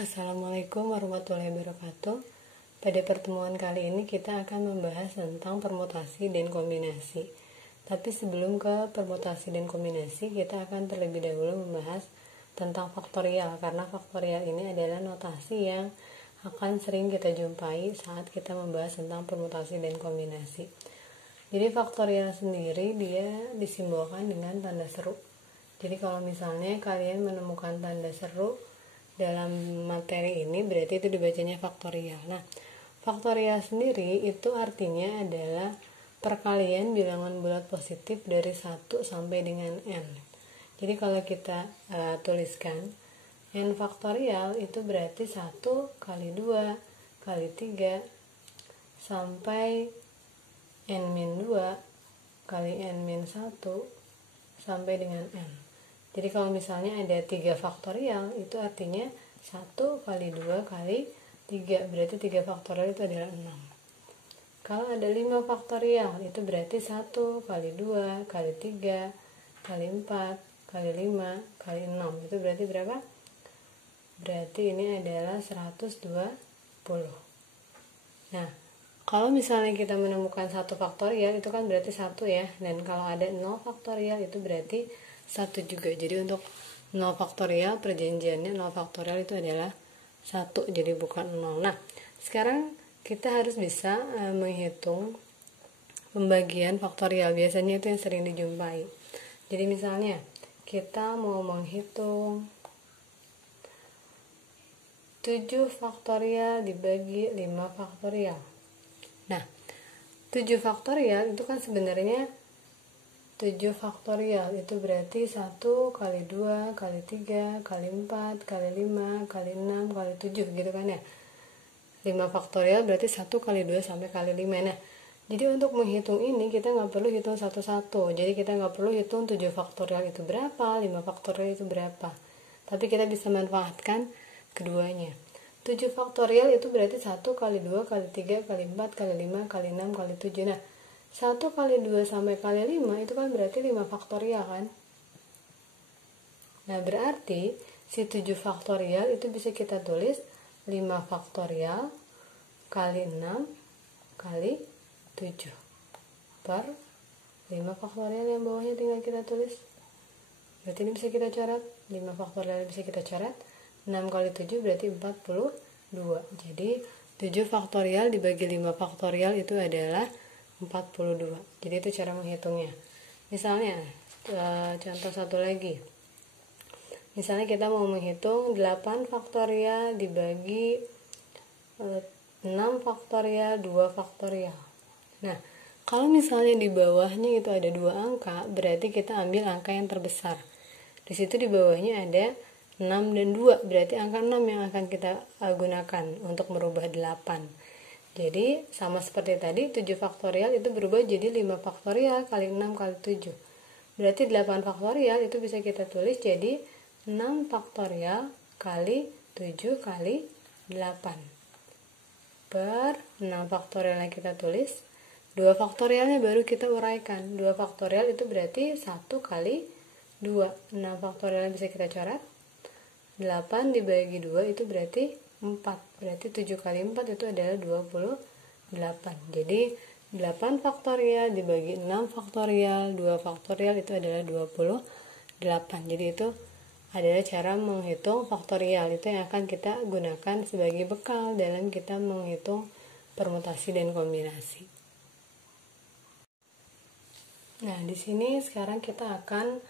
Assalamualaikum warahmatullahi wabarakatuh. Pada pertemuan kali ini kita akan membahas tentang permutasi dan kombinasi. Tapi sebelum ke permutasi dan kombinasi, kita akan terlebih dahulu membahas tentang faktorial, karena faktorial ini adalah notasi yang akan sering kita jumpai saat kita membahas tentang permutasi dan kombinasi. Jadi faktorial sendiri dia disimbolkan dengan tanda seru. Jadi kalau misalnya kalian menemukan tanda seru dalam materi ini, berarti itu dibacanya faktorial. Nah, faktorial sendiri itu artinya adalah perkalian bilangan bulat positif dari 1 sampai dengan n. Jadi kalau kita tuliskan n faktorial itu berarti 1 kali 2 kali 3 sampai n-2 kali n-1 sampai dengan n. Jadi kalau misalnya ada 3 faktorial, itu artinya 1 kali 2 kali 3, berarti 3 faktorial itu adalah 6. Kalau ada 5 faktorial, itu berarti 1 kali 2 kali 3 kali 4 kali 5 kali 6. Itu berarti berapa? Berarti ini adalah 120. Nah, kalau misalnya kita menemukan 1 faktorial, itu kan berarti 1 ya. Dan kalau ada 0 faktorial, itu berarti 1 juga. Jadi untuk 0 faktorial, perjanjiannya 0 faktorial itu adalah 1, jadi bukan 0. Nah, sekarang kita harus bisa menghitung pembagian faktorial. Biasanya itu yang sering dijumpai. Jadi misalnya kita mau menghitung 7 faktorial dibagi 5 faktorial. Nah, 7 faktorial itu kan sebenarnya 7 faktorial itu berarti 1 kali 2 kali 3 kali 4 kali 5 kali 6 kali 7 gitu kan ya. 5 faktorial berarti 1 kali 2 sampai kali 5. Nah, jadi untuk menghitung ini kita nggak perlu hitung satu-satu. Jadi kita nggak perlu hitung 7 faktorial itu berapa, 5 faktorial itu berapa. Tapi kita bisa manfaatkan keduanya. 7 faktorial itu berarti 1 kali 2 kali 3 kali 4 kali 5 kali 6 kali 7. Nah, 1 kali 2 sampai kali 5 itu kan berarti 5 faktorial kan. Nah, berarti si 7 faktorial itu bisa kita tulis 5 faktorial kali 6 kali 7 per 5 faktorial yang bawahnya tinggal kita tulis. Berarti ini bisa kita coret, 5 faktorial bisa kita coret, 6 kali 7 berarti 42. Jadi 7 faktorial dibagi 5 faktorial itu adalah 42. Jadi itu cara menghitungnya. Misalnya contoh satu lagi. Misalnya kita mau menghitung 8 faktorial dibagi 6 faktorial 2 faktorial. Nah, kalau misalnya di bawahnya itu ada 2 angka, berarti kita ambil angka yang terbesar. Di situ di bawahnya ada 6 dan 2, berarti angka 6 yang akan kita gunakan untuk merubah 8. Jadi sama seperti tadi, 7 faktorial itu berubah jadi 5 faktorial kali 6 kali 7. Berarti 8 faktorial itu bisa kita tulis jadi 6 faktorial kali 7 kali 8. Per 6 faktorial yang kita tulis, 2 faktorialnya baru kita uraikan. 2 faktorial itu berarti 1 kali 2. 6 faktorial bisa kita coret. 8 dibagi 2 itu berarti 4. Berarti 7 kali 4 itu adalah 28. Jadi 8 faktorial dibagi 6 faktorial 2 faktorial itu adalah 28. Jadi itu adalah cara menghitung faktorial. Itu yang akan kita gunakan sebagai bekal dalam kita menghitung permutasi dan kombinasi. Nah, di sini sekarang kita akan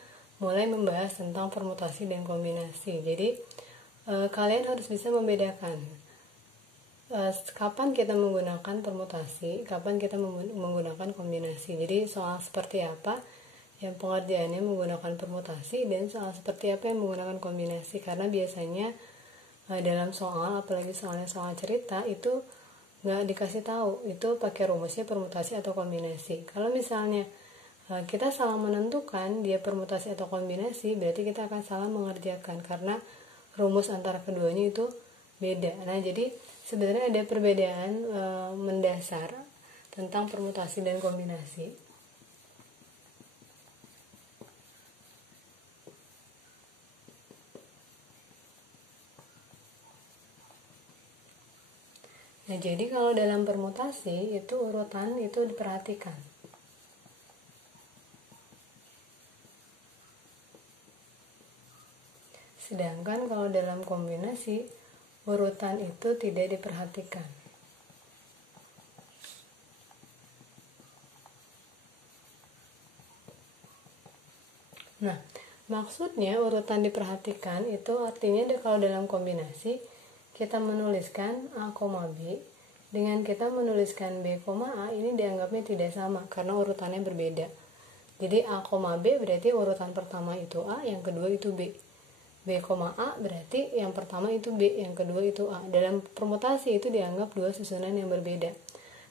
mulai membahas tentang permutasi dan kombinasi. Jadi kalian harus bisa membedakan kapan kita menggunakan permutasi, kapan kita menggunakan kombinasi. Jadi soal seperti apa yang pengerjaannya menggunakan permutasi dan soal seperti apa yang menggunakan kombinasi. Karena biasanya dalam soal, apalagi soalnya soal cerita, itu nggak dikasih tahu itu pakai rumusnya permutasi atau kombinasi. Kalau misalnya kita salah menentukan dia permutasi atau kombinasi, berarti kita akan salah mengerjakan karena rumus antara keduanya itu beda. Nah, jadi sebenarnya ada perbedaan mendasar tentang permutasi dan kombinasi. Nah, jadi kalau dalam permutasi itu urutan itu diperhatikan. Sedangkan kalau dalam kombinasi urutan itu tidak diperhatikan. Nah, maksudnya urutan diperhatikan itu artinya kalau dalam kombinasi kita menuliskan A, B dengan kita menuliskan B, A ini dianggapnya tidak sama karena urutannya berbeda. Jadi A, B berarti urutan pertama itu A, yang kedua itu B. B, A berarti yang pertama itu B, yang kedua itu A. Dalam permutasi itu dianggap dua susunan yang berbeda.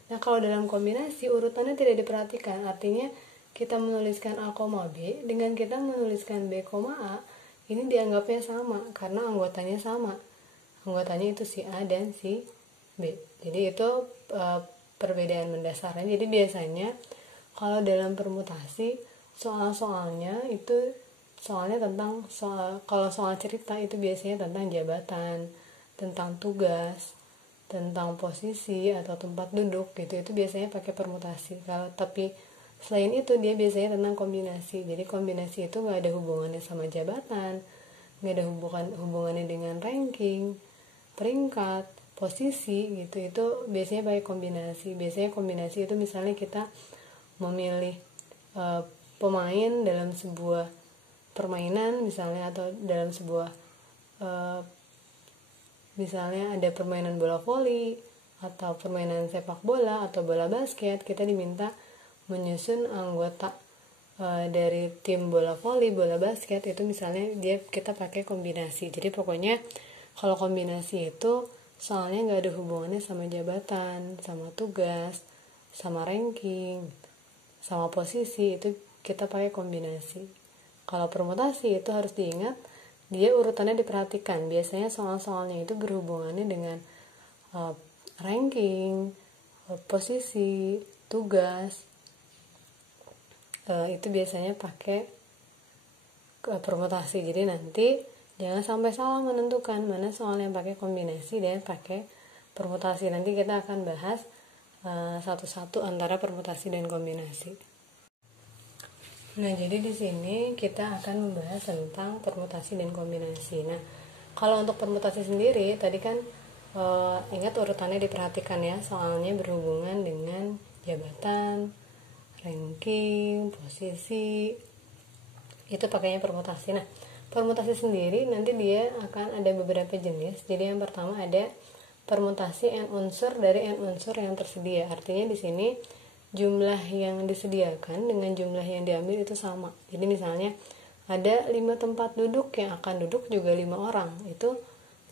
Nah, kalau dalam kombinasi urutannya tidak diperhatikan, artinya kita menuliskan A, B dengan kita menuliskan B, A ini dianggapnya sama karena anggotanya sama. Anggotanya itu si A dan si B. Jadi itu perbedaan mendasarnya. Jadi biasanya kalau dalam permutasi soal-soalnya itu soalnya tentang kalau soal cerita itu biasanya tentang jabatan, tentang tugas, tentang posisi atau tempat duduk gitu. Itu biasanya pakai permutasi. Tapi selain itu dia biasanya tentang kombinasi. Jadi kombinasi itu nggak ada hubungannya sama jabatan, nggak ada hubungannya dengan ranking, peringkat, posisi gitu. Itu biasanya pakai kombinasi. Biasanya kombinasi itu misalnya kita memilih pemain dalam sebuah permainan misalnya, atau dalam sebuah misalnya ada permainan bola voli atau permainan sepak bola atau bola basket, kita diminta menyusun anggota dari tim bola voli, bola basket itu misalnya kita pakai kombinasi. Jadi pokoknya kalau kombinasi itu soalnya nggak ada hubungannya sama jabatan, sama tugas, sama ranking, sama posisi, itu kita pakai kombinasi. Kalau permutasi itu harus diingat dia urutannya diperhatikan. Biasanya soal-soalnya itu berhubungannya dengan ranking, posisi, tugas. Itu biasanya pakai permutasi. Jadi nanti jangan sampai salah menentukan mana soal yang pakai kombinasi dan pakai permutasi. Nanti kita akan bahas satu-satu antara permutasi dan kombinasi. Nah, jadi di sini kita akan membahas tentang permutasi dan kombinasi. Nah, kalau untuk permutasi sendiri tadi kan ingat urutannya diperhatikan ya, soalnya berhubungan dengan jabatan, ranking, posisi, itu pakainya permutasi. Nah, permutasi sendiri nanti dia akan ada beberapa jenis. Jadi yang pertama ada permutasi n unsur dari n unsur yang tersedia. Artinya di sini jumlah yang disediakan dengan jumlah yang diambil itu sama. Jadi misalnya ada 5 tempat duduk, yang akan duduk juga 5 orang. Itu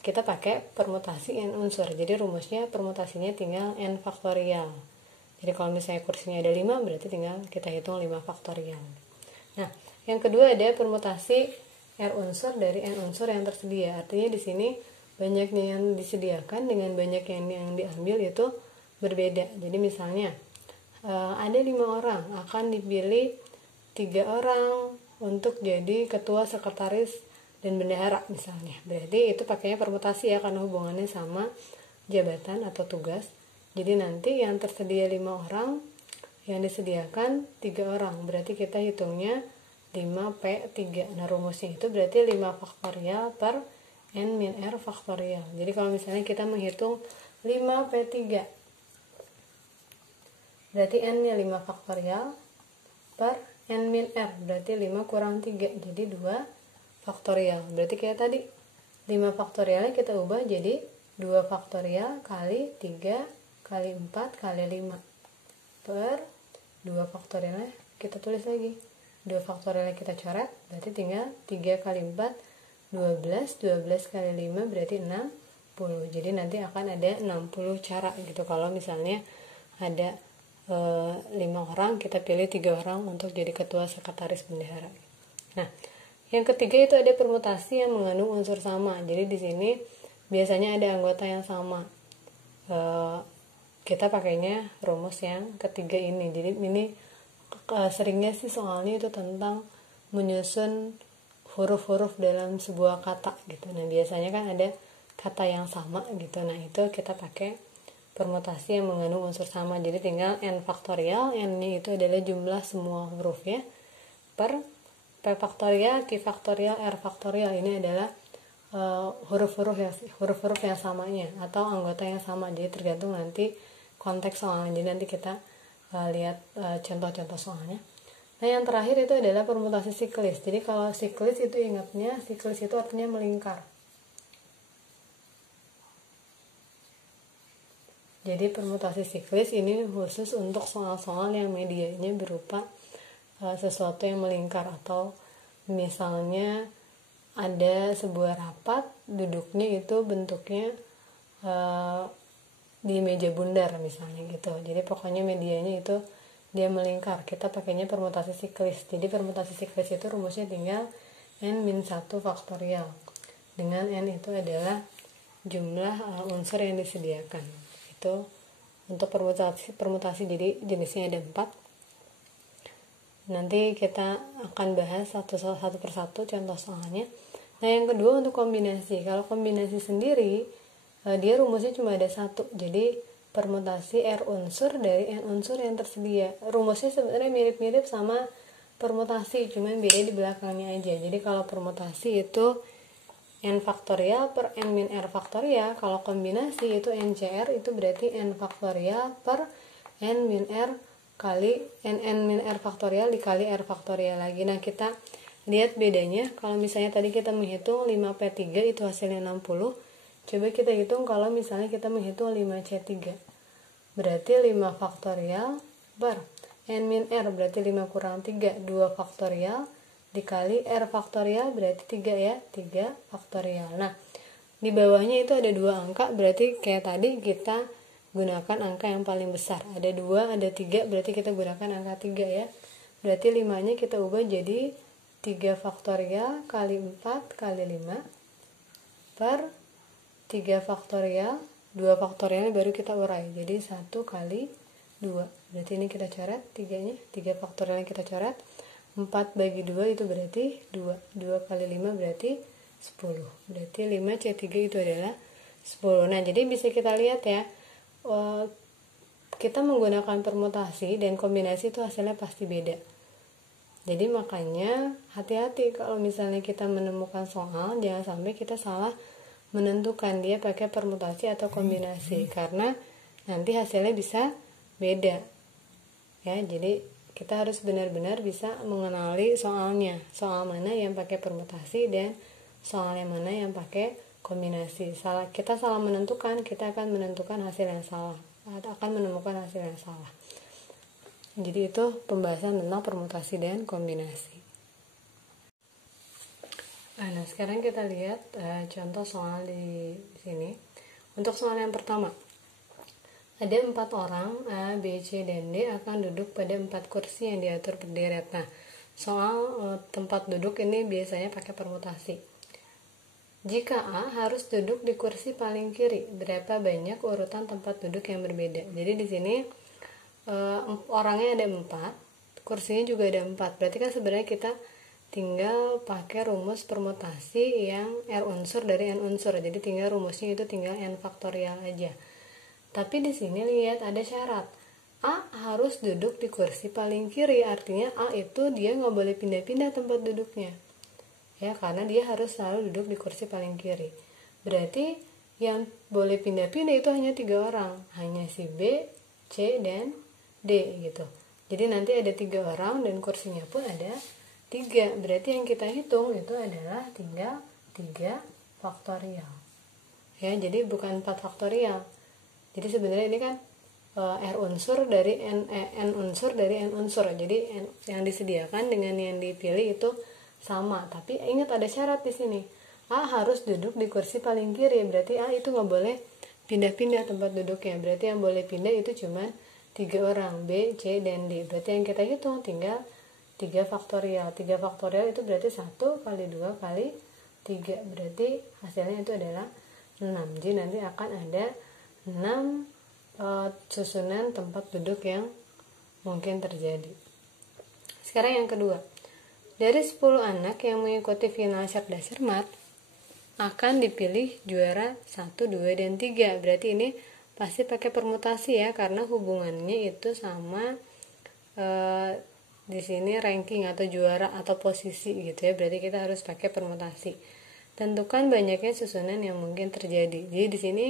kita pakai permutasi n unsur. Jadi rumusnya permutasinya tinggal n faktorial. Jadi kalau misalnya kursinya ada 5 berarti tinggal kita hitung 5 faktorial. Nah, yang kedua ada permutasi r unsur dari n unsur yang tersedia. Artinya di sini banyaknya yang disediakan dengan banyak yang diambil itu berbeda. Jadi misalnya ada 5 orang, akan dipilih 3 orang untuk jadi ketua, sekretaris, dan bendahara misalnya. Berarti itu pakainya permutasi ya, karena hubungannya sama jabatan atau tugas. Jadi nanti yang tersedia 5 orang, yang disediakan 3 orang. Berarti kita hitungnya 5P3. Nah, rumusnya itu berarti 5 faktorial per n min r faktorial. Jadi kalau misalnya kita menghitung 5P3, berarti n nya 5 faktorial per n min r, berarti 5 kurang 3, jadi 2 faktorial. Berarti kayak tadi 5 faktorialnya kita ubah jadi 2 faktorial kali 3 kali 4 kali 5 per 2 faktorialnya kita tulis lagi. 2 faktorialnya kita coret, berarti tinggal 3 kali 4 12, 12 kali 5 berarti 60. Jadi nanti akan ada 60 cara gitu. Kalau misalnya ada 5 orang, kita pilih 3 orang untuk jadi ketua, sekretaris, bendahara. Nah, yang ketiga itu ada permutasi yang mengandung unsur sama. Jadi di sini biasanya ada anggota yang sama. Kita pakainya rumus yang ketiga ini. Jadi ini seringnya sih soalnya itu tentang menyusun huruf-huruf dalam sebuah kata gitu. Nah, biasanya kan ada kata yang sama gitu. Nah, itu kita pakai permutasi yang mengandung unsur sama. Jadi tinggal n faktorial, n-nya itu adalah jumlah semua huruf ya, per p faktorial, q faktorial, r faktorial. Ini adalah huruf-huruf yang samanya atau anggota yang sama. Jadi tergantung nanti konteks soalnya. Jadi nanti kita lihat contoh-contoh soalnya. Nah, yang terakhir itu adalah permutasi siklis. Jadi kalau siklis itu ingatnya, siklis itu artinya melingkar. Jadi permutasi siklis ini khusus untuk soal-soal yang medianya berupa sesuatu yang melingkar, atau misalnya ada sebuah rapat, duduknya itu bentuknya di meja bundar misalnya gitu. Jadi pokoknya medianya itu dia melingkar, kita pakainya permutasi siklis. Jadi permutasi siklis itu rumusnya tinggal n-1 faktorial, dengan n itu adalah jumlah unsur yang disediakan. Itu untuk permutasi, jadi jenisnya ada 4. Nanti kita akan bahas satu persatu contoh soalnya. Nah, yang kedua untuk kombinasi. Kalau kombinasi sendiri dia rumusnya cuma ada 1. Jadi permutasi R unsur dari N unsur yang tersedia. Rumusnya sebenarnya mirip-mirip sama permutasi, cuma beda di belakangnya aja. Jadi kalau permutasi itu n faktorial per n min r faktorial. Kalau kombinasi itu ncr, itu berarti n faktorial per n min r kali n min r faktorial dikali r faktorial lagi. Nah, kita lihat bedanya. Kalau misalnya tadi kita menghitung 5p3 itu hasilnya 60. Coba kita hitung kalau misalnya kita menghitung 5c3. Berarti 5 faktorial per n min r berarti 5 kurang 3, 2 faktorial dikali r faktorial berarti 3 ya, 3 faktorial. Nah, di bawahnya itu ada 2 angka, berarti kayak tadi kita gunakan angka yang paling besar. Ada 2, ada 3, berarti kita gunakan angka 3 ya. Berarti 5-nya kita ubah jadi 3 faktorial kali 4 kali 5 per 3 faktorial, 2 faktorialnya baru kita urai. Jadi 1 kali 2. Berarti ini kita coret 3-nya, 3 faktorialnya kita coret. 4 bagi 2 itu berarti 2. 2 kali 5 berarti 10. Berarti 5C3 itu adalah 10. Nah, jadi bisa kita lihat ya, kita menggunakan permutasi dan kombinasi itu hasilnya pasti beda. Jadi makanya hati-hati kalau misalnya kita menemukan soal, jangan sampai kita salah menentukan dia pakai permutasi atau kombinasi, karena nanti hasilnya bisa beda. Ya, jadi kita harus benar-benar bisa mengenali soalnya, soal mana yang pakai permutasi dan soal yang mana yang pakai kombinasi. Kita salah menentukan, kita akan menentukan hasil yang salah, akan menemukan hasil yang salah. Jadi itu pembahasan tentang permutasi dan kombinasi. Nah, sekarang kita lihat contoh soal di sini. Untuk soal yang pertama, ada 4 orang A, B, C, dan D akan duduk pada 4 kursi yang diatur berderet. Nah, soal tempat duduk ini biasanya pakai permutasi. Jika A harus duduk di kursi paling kiri, berapa banyak urutan tempat duduk yang berbeda? Jadi di sini orangnya ada 4, kursinya juga ada 4. Berarti kan sebenarnya kita tinggal pakai rumus permutasi yang R unsur dari N unsur. Jadi tinggal rumusnya itu tinggal N faktorial aja. Tapi di sini lihat ada syarat. A harus duduk di kursi paling kiri, artinya A itu dia nggak boleh pindah-pindah tempat duduknya. Ya, karena dia harus selalu duduk di kursi paling kiri. Berarti yang boleh pindah-pindah itu hanya 3 orang, hanya si B, C, dan D gitu. Jadi nanti ada 3 orang dan kursinya pun ada 3. Berarti yang kita hitung itu adalah tinggal 3 faktorial. Ya, jadi bukan 4 faktorial. Jadi sebenarnya ini kan R unsur dari N unsur dari N unsur. Jadi yang disediakan dengan yang dipilih itu sama. Tapi ingat ada syarat di sini. A harus duduk di kursi paling kiri. Berarti A itu nggak boleh pindah-pindah tempat duduknya. Berarti yang boleh pindah itu cuma 3 orang, B, C, dan D. Berarti yang kita hitung tinggal 3 faktorial. 3 faktorial itu berarti 1 kali 2 kali 3. Berarti hasilnya itu adalah 6. Jadi nanti akan ada 6 susunan tempat duduk yang mungkin terjadi. Sekarang yang kedua. Dari 10 anak yang mengikuti final Cerdas Cermat akan dipilih juara 1, 2, dan 3. Berarti ini pasti pakai permutasi ya, karena hubungannya itu sama di sini ranking atau juara atau posisi gitu ya, berarti kita harus pakai permutasi. Tentukan banyaknya susunan yang mungkin terjadi. Jadi di sini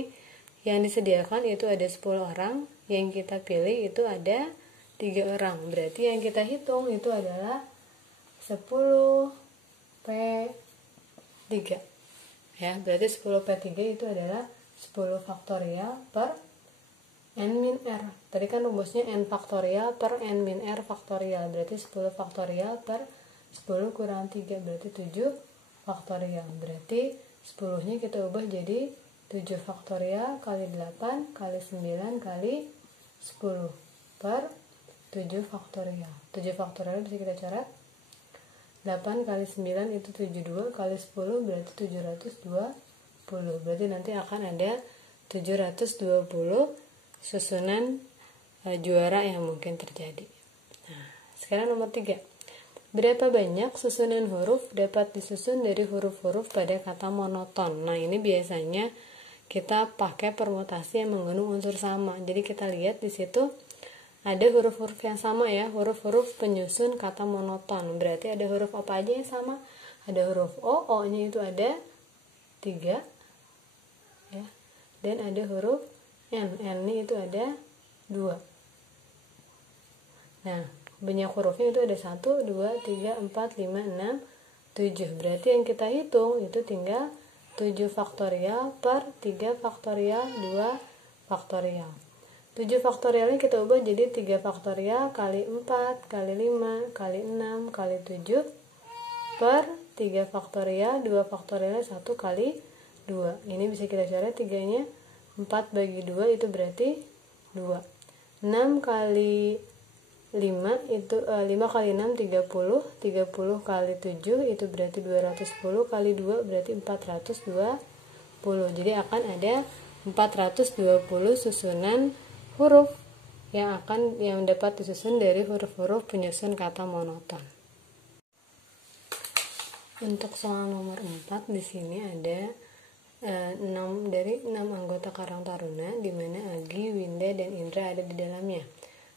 yang disediakan itu ada 10 orang, yang kita pilih itu ada 3 orang. Berarti yang kita hitung itu adalah 10 P3. Ya, berarti 10 P3 itu adalah 10 faktorial per n min r. Tadi kan rumusnya n faktorial per n min r faktorial. Berarti 10 faktorial per 10 kurang 3. Berarti 7 faktorial. Berarti 10-nya kita ubah jadi 7 faktorial kali 8 kali 9 kali 10 per 7 faktorial. 7 faktorial bisa kita coret. 8 kali 9 itu 72 kali 10 berarti 720. Berarti nanti akan ada 720 susunan juara yang mungkin terjadi. Nah, sekarang nomor 3. Berapa banyak susunan huruf dapat disusun dari huruf-huruf pada kata monoton? Nah, ini biasanya kita pakai permutasi yang mengandung unsur sama. Jadi kita lihat di situ ada huruf-huruf yang sama ya, huruf-huruf penyusun kata monoton. Berarti ada huruf apa aja yang sama? Ada huruf O, O-nya itu ada 3 ya. Dan ada huruf N, N-nya itu ada 2. Nah, banyak hurufnya itu ada 1, 2, 3, 4, 5, 6, 7. Berarti yang kita hitung itu tinggal 7 faktorial per 3 faktorial 2 faktorial. 7 faktorialnya kita ubah jadi 3 faktorial kali 4 kali 5 kali 6 kali 7 per 3 faktorial 2 faktorialnya 1 kali 2. Ini bisa kita coret 3-nya. 4 bagi 2 itu berarti 2. 6 kali 5 itu 5 kali 6 30. 30 kali 7 itu berarti 210 kali 2 berarti 420. Jadi akan ada 420 susunan huruf yang dapat disusun dari huruf-huruf penyusun kata monoton. Untuk soal nomor 4 di sini ada 6 anggota Karang Taruna di mana Agi, Winda dan Indra ada di dalamnya.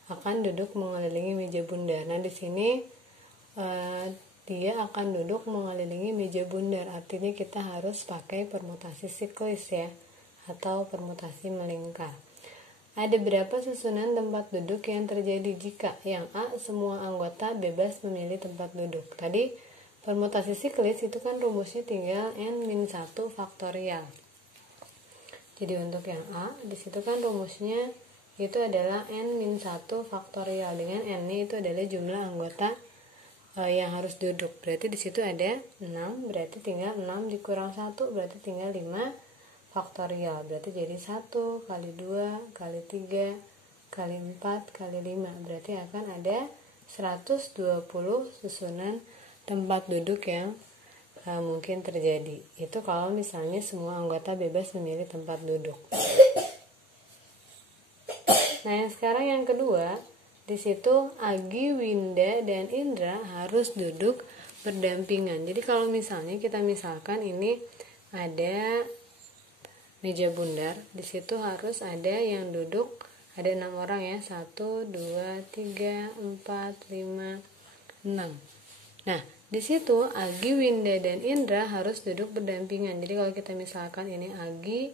Akan duduk mengelilingi meja bundar. Nah, di sini dia akan duduk mengelilingi meja bundar. Artinya kita harus pakai permutasi siklis ya, atau permutasi melingkar. Ada berapa susunan tempat duduk yang terjadi jika yang A, semua anggota bebas memilih tempat duduk. Tadi permutasi siklis itu kan rumusnya tinggal n-1 faktorial. Jadi untuk yang A, di situ kan rumusnya itu adalah n-1 faktorial dengan n-nya itu adalah jumlah anggota yang harus duduk. Berarti di situ ada 6, berarti tinggal 6 dikurang 1 berarti tinggal 5 faktorial. Berarti jadi 1 kali 2 kali 3 kali 4 kali 5. Berarti akan ada 120 susunan tempat duduk yang mungkin terjadi. Itu kalau misalnya semua anggota bebas memilih tempat duduk. Nah, yang sekarang yang kedua, di situ Agi, Winda dan Indra harus duduk berdampingan. Jadi kalau misalnya kita misalkan ini ada meja bundar, di situ harus ada yang duduk, ada 6 orang ya, 1, 2, 3, 4, 5, 6. Nah, di situ Agi, Winda dan Indra harus duduk berdampingan. Jadi kalau kita misalkan ini Agi,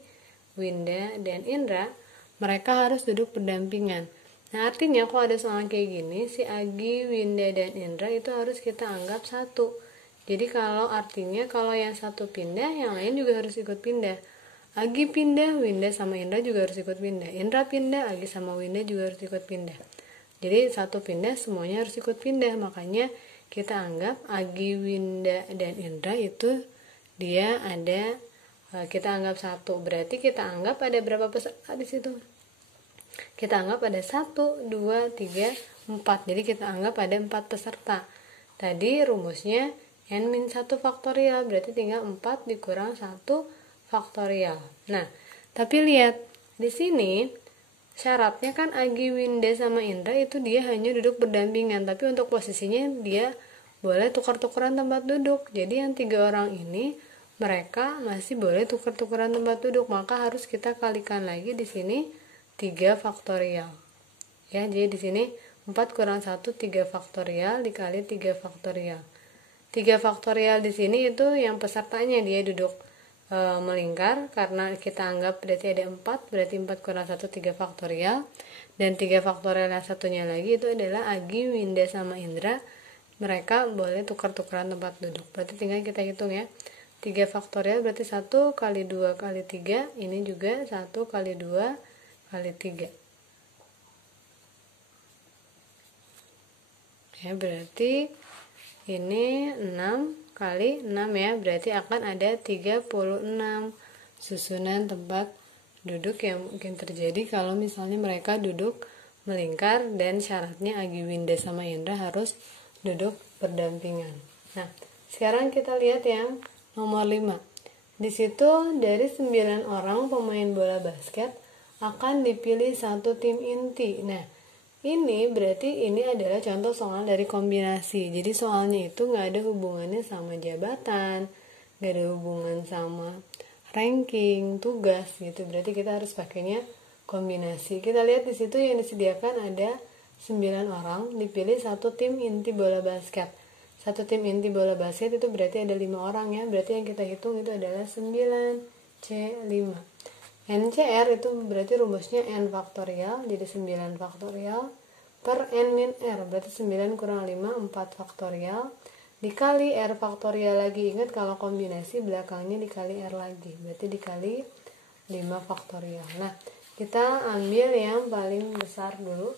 Winda dan Indra, mereka harus duduk berdampingan. Nah, artinya kalau ada soal kayak gini, si Agi, Winda dan Indra itu harus kita anggap satu. Jadi kalau yang satu pindah, yang lain juga harus ikut pindah. Agi pindah, Winda sama Indra juga harus ikut pindah. Indra pindah, Agi sama Winda juga harus ikut pindah. Jadi satu pindah, semuanya harus ikut pindah. Makanya kita anggap Agi, Winda, dan Indra itu dia ada, kita anggap satu. Berarti kita anggap ada berapa peserta di situ? Kita anggap ada 1, 2, 3, 4. Jadi kita anggap ada 4 peserta. Tadi rumusnya n-1 faktorial, berarti tinggal 4 dikurang 1 faktorial. Nah, tapi lihat di sini syaratnya kan Agi, Winda sama Indra itu dia hanya duduk berdampingan, tapi untuk posisinya dia boleh tukar-tukaran tempat duduk. Jadi yang 3 orang ini mereka masih boleh tukar-tukaran tempat duduk, maka harus kita kalikan lagi di sini 3 faktorial. Ya, jadi di sini 4 kurang 1 3 faktorial dikali 3 faktorial. 3 faktorial di sini itu yang pesertanya dia duduk melingkar, karena kita anggap berarti ada 4, berarti 4 kurang 1 3 faktorial, dan 3 faktorial yang satunya lagi itu adalah Agi, Winda sama Indra. Mereka boleh tukar-tukaran tempat duduk. Berarti tinggal kita hitung ya. 3 faktorial berarti 1 kali 2 kali 3, ini juga 1 kali 2 kali 3. Ya, berarti ini 6 kali 6 ya, berarti akan ada 36 susunan tempat duduk yang mungkin terjadi kalau misalnya mereka duduk melingkar dan syaratnya Agi, Winda sama Indra harus duduk berdampingan. Nah, sekarang kita lihat yang nomor 5. Di situ dari 9 orang pemain bola basket akan dipilih satu tim inti. Nah, ini berarti ini adalah contoh soal dari kombinasi. Jadi soalnya itu nggak ada hubungannya sama jabatan, nggak ada hubungan sama ranking, tugas gitu. Berarti kita harus pakainya kombinasi. Kita lihat di situ yang disediakan ada 9 orang dipilih satu tim inti bola basket. Satu tim inti bola basket itu berarti ada 5 orang ya. Berarti yang kita hitung itu adalah 9C5. NCR itu berarti rumusnya N faktorial, jadi 9 faktorial per N min R, berarti 9 kurang 5, 4 faktorial, dikali R faktorial lagi. Ingat kalau kombinasi belakangnya dikali R lagi, berarti dikali 5 faktorial. Nah, kita ambil yang paling besar dulu.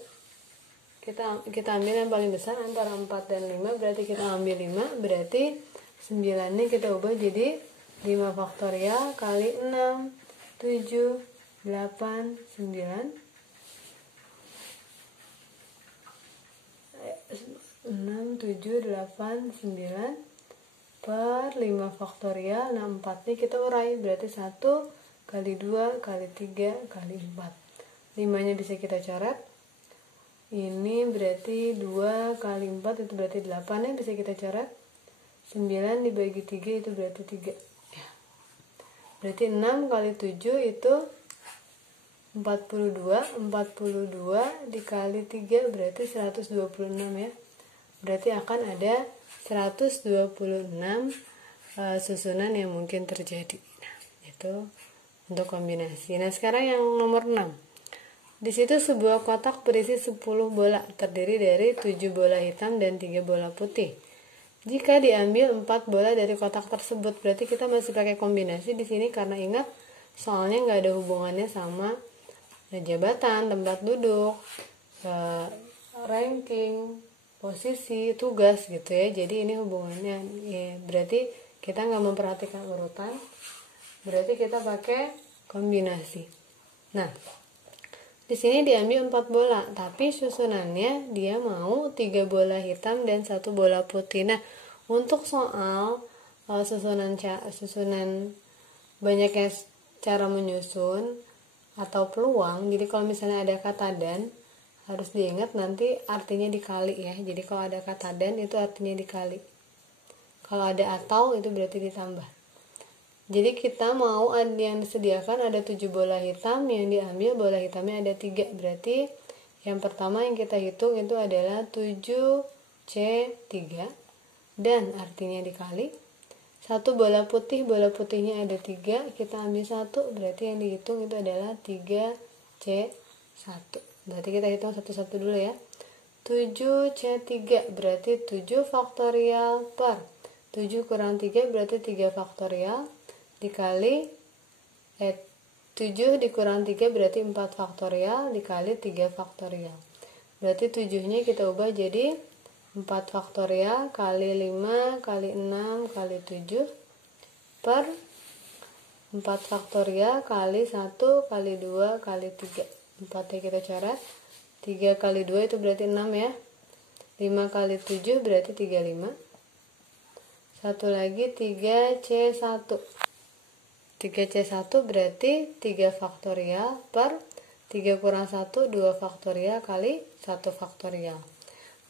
Kita ambil yang paling besar antara 4 dan 5, berarti kita ambil 5, berarti 9 ini kita ubah jadi 5 faktorial kali 6, 7, 8, 9, 6, 7, 8, 9 per 5 faktorial. Nah, 4 ini kita urai, berarti 1 kali 2 kali 3 kali 4. 5 nya bisa kita coret. Ini berarti 2 kali 4 itu berarti 8 ya, bisa kita coret. 9 dibagi 3 itu berarti 3. Berarti 6 kali 7 itu 42. 42 dikali 3 berarti 126 ya. Berarti akan ada 126 susunan yang mungkin terjadi. Nah, itu untuk kombinasi. Nah, sekarang yang nomor 6. Di situ sebuah kotak berisi 10 bola, terdiri dari 7 bola hitam dan 3 bola putih. Jika diambil 4 bola dari kotak tersebut, berarti kita masih pakai kombinasi di sini karena ingat soalnya nggak ada hubungannya sama jabatan, tempat duduk, ranking, posisi, tugas gitu ya. Jadi ini hubungannya ya, berarti kita nggak memperhatikan urutan, berarti kita pakai kombinasi. Nah, di sini diambil 4 bola, tapi susunannya dia mau 3 bola hitam dan 1 bola putih. Nah, untuk soal susunan banyaknya cara menyusun atau peluang, jadi kalau misalnya ada kata dan, harus diingat nanti artinya dikali ya. Jadi kalau ada kata dan itu artinya dikali. Kalau ada atau itu berarti ditambah. Jadi kita mau yang disediakan ada 7 bola hitam, yang diambil bola hitamnya ada 3. Berarti yang pertama yang kita hitung itu adalah 7C3 dan artinya dikali. 1 bola putihnya ada 3, kita ambil 1, berarti yang dihitung itu adalah 3C1. Berarti kita hitung satu-satu dulu ya. 7C3 berarti 7 faktorial per 7 kurang 3 berarti 3 faktorial dikali 7 dikurang 3 berarti 4 faktorial dikali 3 faktorial. Berarti 7-nya kita ubah jadi 4 faktorial kali 5 kali 6 kali 7 per 4 faktorial kali 1 kali 2 kali 3. 4-nya kita coret. 3 kali 2 itu berarti 6 ya. 5 kali 7 berarti 35. Satu lagi 3C1. 3C1 berarti 3 faktorial per 3 kurang 1 2 faktorial kali 1 faktorial.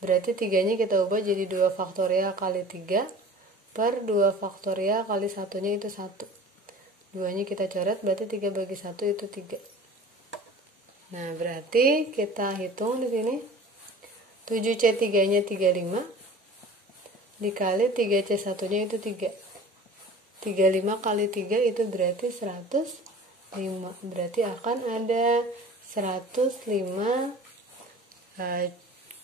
Berarti 3-nya kita ubah jadi 2 faktorial kali 3 per 2 faktorial kali 1-nya itu 1. 2-nya kita coret berarti 3 bagi 1 itu 3. Nah, berarti kita hitung di sini 7C3-nya 35 dikali 3C1-nya itu 3. 35 kali 3 itu berarti 105. Berarti akan ada 105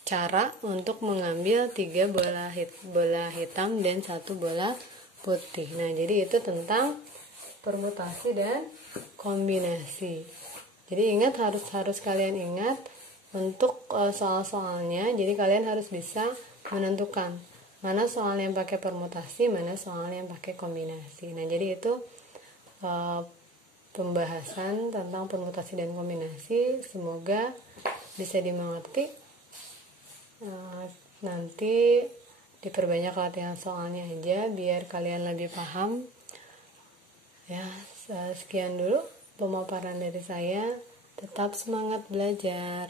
cara untuk mengambil 3 bola hitam dan 1 bola putih. Nah, jadi itu tentang permutasi dan kombinasi. Jadi ingat, harus kalian ingat untuk soal-soalnya. Jadi kalian harus bisa menentukan mana soal yang pakai permutasi, mana soal yang pakai kombinasi. Nah, jadi itu pembahasan tentang permutasi dan kombinasi. Semoga bisa dimengerti. Nanti diperbanyak latihan soalnya aja biar kalian lebih paham. Ya, sekian dulu pemaparan dari saya. Tetap semangat belajar.